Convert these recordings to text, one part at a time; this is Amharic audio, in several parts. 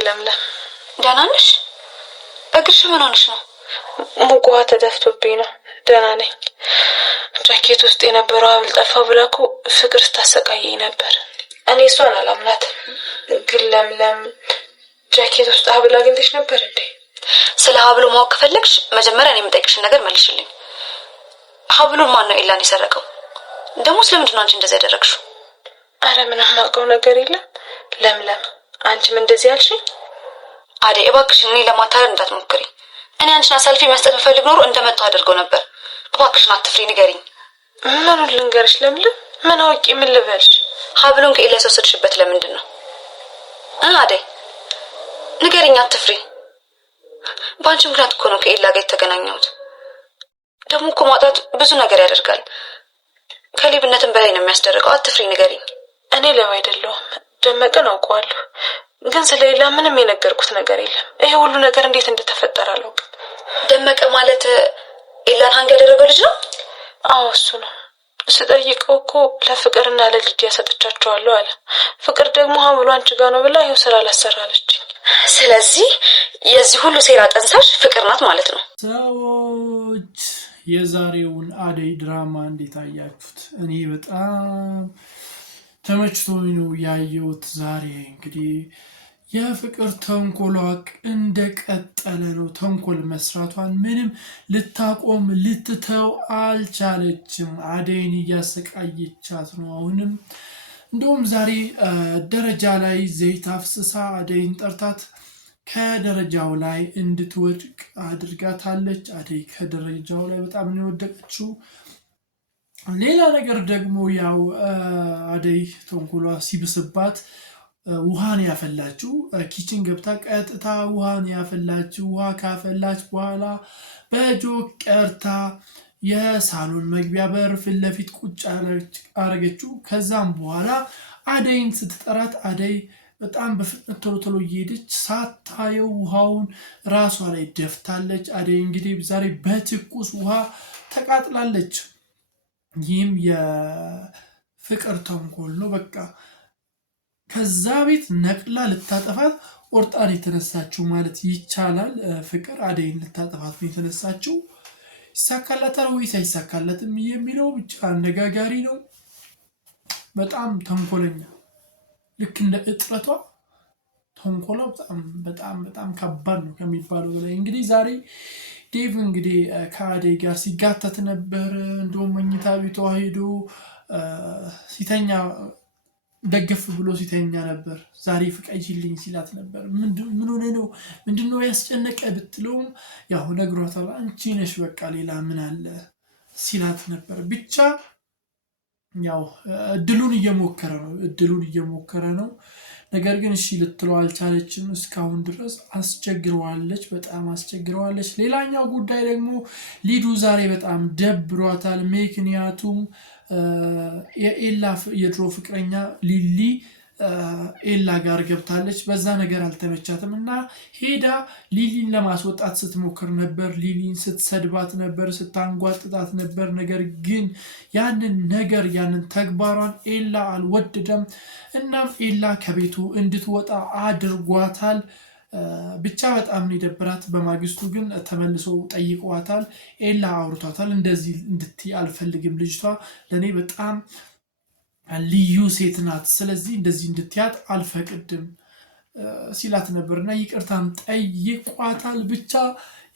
ለምለም ደህና ነሽ? እግርሽ ምን ሆነሽ ነው? ሙቋ ተደፍቶብኝ ነው። ደህና ነኝ። ጃኬት ውስጥ የነበረው ሀብል ጠፋ ብላ እኮ ፍቅር ስታሰቃየኝ ነበር። እኔ እሷን አላምናትም። ግን ለምለም ጃኬት ውስጥ ሀብል አግኝተሽ ነበር እንዴ? ስለ ሀብሉ ማወቅ ከፈለግሽ መጀመሪያ እኔ የምጠይቅሽን ነገር መልሽልኝ። ሀብሉን ማን ነው ኤላን የሰረቀው? ደግሞ ስለምንድን ነው አንቺ እንደዚህ ያደረግሽው? አረ ምንም የማውቀው ነገር የለም። ለምለም አንቺም እንደዚህ አልሽኝ? አዴ እባክሽ እኔ ለማታለል እንዳትሞክሪ። እኔ አንቺን አሳልፌ መስጠት ብፈልግ ኖሮ እንደመጣው አድርገው ነበር። እባክሽን አትፍሪ፣ ንገሪኝ። ምን ልንገርሽ ለምለም? ምን አውቄ ምን ልበልሽ? ሀብሉን ከኤላ የወሰድሽበት ለምንድን ነው? አዴ ንገሪኝ፣ አትፍሪ። በአንቺ ምክንያት እኮ ነው ከኤላ ጋር የተገናኘሁት። ደግሞ እኮ ማጣት ብዙ ነገር ያደርጋል። ከሌብነትም በላይ ነው የሚያስደርገው። አትፍሪ፣ ንገሪኝ። እኔ ሌባ አይደለሁም። ደመቀን አውቀዋለሁ። ግን ስለሌላ ምንም የነገርኩት ነገር የለም። ይሄ ሁሉ ነገር እንዴት እንደተፈጠረ አላውቅም። ደመቀ ማለት ኤላን ሀንግ ያደረገው ልጅ ነው? አዎ እሱ ነው። ስጠይቀው እኮ ለፍቅርና ለልጅ ያሰጥቻቸዋለሁ አለ። ፍቅር ደግሞ ሀብሉ አንቺ ጋር ነው ብላ ይኸው ስራ አላሰራለችኝ። ስለዚህ የዚህ ሁሉ ሴራ ጠንሳሽ ፍቅር ናት ማለት ነው። ሰዎች የዛሬውን አደይ ድራማ እንዴት አያችሁት? እኔ በጣም ተመችቶኝ ነው ያየሁት። ዛሬ እንግዲህ የፍቅር ተንኮሏ እንደቀጠለ ነው። ተንኮል መስራቷን ምንም ልታቆም ልትተው አልቻለችም። አደይን እያሰቃየቻት ነው። አሁንም እንደውም ዛሬ ደረጃ ላይ ዘይት አፍስሳ አደይን ጠርታት ከደረጃው ላይ እንድትወድቅ አድርጋታለች። አደይ ከደረጃው ላይ በጣም ነው የወደቀችው። ሌላ ነገር ደግሞ ያው አደይ ተንኮሏ ሲብስባት ውሃን ያፈላችው ኪችን ገብታ ቀጥታ ውሃን ያፈላችው። ውሃ ካፈላች በኋላ በጆክ ቀርታ የሳሎን መግቢያ በር ፊት ለፊት ቁጭ አረገችው። ከዛም በኋላ አደይን ስትጠራት አደይ በጣም በፍጥነት ቶሎ እየሄደች ሳታየው ውሃውን ራሷ ላይ ደፍታለች። አደይ እንግዲህ ዛሬ በትኩስ ውሃ ተቃጥላለች። ይህም የፍቅር ተንኮል ነው። በቃ ከዛ ቤት ነቅላ ልታጠፋት ወርጣን የተነሳችው ማለት ይቻላል። ፍቅር አደይን ልታጠፋት ነው የተነሳችው። ይሳካላታል ወይስ አይሳካላትም የሚለው ብቻ አነጋጋሪ ነው። በጣም ተንኮለኛ፣ ልክ እንደ እጥረቷ ተንኮሏ በጣም ከባድ ነው ከሚባለው በላይ። እንግዲህ ዛሬ ዴቭ እንግዲህ ከአደይ ጋር ሲጋተት ነበር። እንደውም መኝታ ቤቷ ሄዶ ሲተኛ ደገፍ ብሎ ሲተኛ ነበር። ዛሬ ፍቀይልኝ ሲላት ነበር። ምን ሆነ ነው ምንድነው ያስጨነቀ ብትለውም ያው ነግሯታል። አንቺ ነሽ በቃ ሌላ ምን አለ ሲላት ነበር። ብቻ ያው እድሉን እየሞከረ ነው። ነገር ግን እሺ ልትለው አልቻለችም። እስካሁን ድረስ በጣም አስቸግረዋለች። ሌላኛው ጉዳይ ደግሞ ሊዱ ዛሬ በጣም ደብሯታል። ምክንያቱም የኤላ የድሮ ፍቅረኛ ሊሊ ኤላ ጋር ገብታለች። በዛ ነገር አልተመቻትም እና ሄዳ ሊሊን ለማስወጣት ስትሞክር ነበር። ሊሊን ስትሰድባት ነበር፣ ስታንጓጥጣት ነበር። ነገር ግን ያንን ተግባሯን ኤላ አልወደደም። እናም ኤላ ከቤቱ እንድትወጣ አድርጓታል። ብቻ በጣም የደብራት። በማግስቱ ግን ተመልሰው ጠይቀዋታል። ኤላ አውርቷታል። እንደዚህ እንድትይ አልፈልግም፣ ልጅቷ ለኔ በጣም ልዩ ሴት ናት፣ ስለዚህ እንደዚህ እንድትያት አልፈቅድም ሲላት ነበርና ይቅርታም ጠይቋታል። ብቻ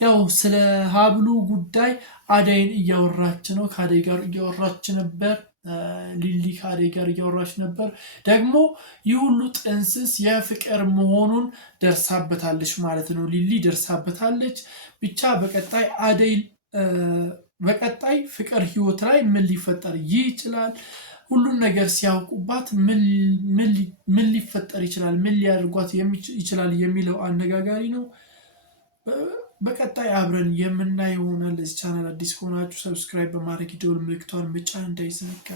ያው ስለ ሀብሉ ጉዳይ አደይን እያወራች ነው። ከአደይ ጋር እያወራች ነበር። ሊሊ ከአደይ ጋር እያወራች ነበር። ደግሞ ይህ ሁሉ ጥንስስ የፍቅር መሆኑን ደርሳበታለች ማለት ነው። ሊሊ ደርሳበታለች። ብቻ በቀጣይ ፍቅር ህይወት ላይ ምን ሊፈጠር ይችላል? ሁሉን ነገር ሲያውቁባት ምን ሊፈጠር ይችላል? ምን ሊያደርጓት ይችላል የሚለው አነጋጋሪ ነው። በቀጣይ አብረን የምናየው ይሆናል። ለዚህ ቻናል አዲስ ከሆናችሁ ሰብስክራይብ በማድረግ ደወል ምልክቷን መጫን እንዳይዘነጋ።